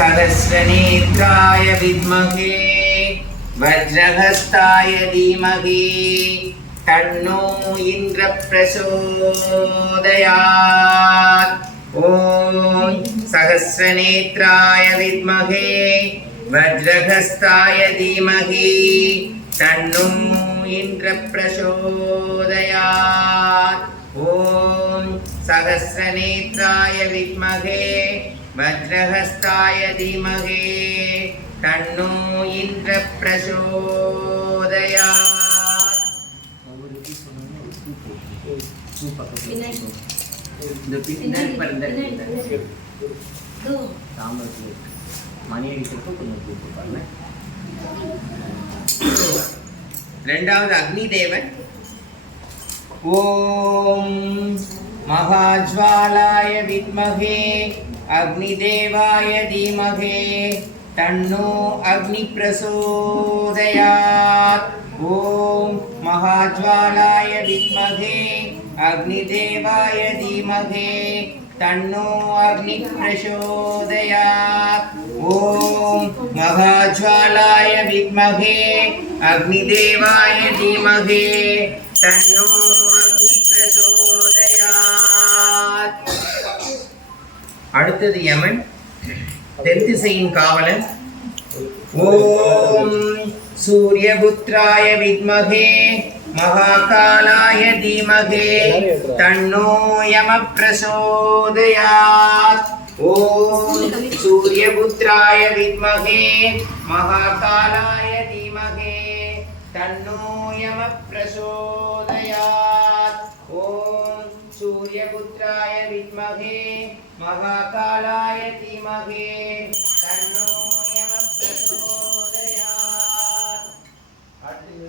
सहस्रनेत्राय विद्महे वज्रहस्ताय धीमहि तन्नो इन्द्रः प्रचोदयात्। ॐ सहस्रनेत्राय विद्महे वज्रहस्ताय धीमहि तन्नो इन्द्रः प्रचोदयात्। ॐ सहस्रनेत्राय विद्महे वज्रहस्ताय धीमहि तन्नो इन्द्रः प्रचोदयात्। ரெண்டாவது அக்னி தேவன். ஓம் महाज्वालाय विद्महे अग्निदेवाय धीमहि तन्नो अग्नि प्रचोदयात्। ॐ महाज्वालाय विद्महे अग्निदेवाय धीमहि तन्नो अग्नि प्रचोदयात्। ॐ महाज्वालाय विद्महे अग्निदेवाय धीमहि तन्नो अग्नि प्रचोदयात्। அடுத்தது யமன், தென் திசையின் காவலன். ஓம் சூரியபுத்ராய வித்மகே மகாகாலாய தீமகே தன்னோ யம பிரசோதயாத். ஓம் சூரியபுத்ராய வித்மகே மகாகாலாய தீமகே தன்னோ யம பிரசோதயாத். ஓம் சூரியபுத்ராய வித்மகே महाकालाय धीमहि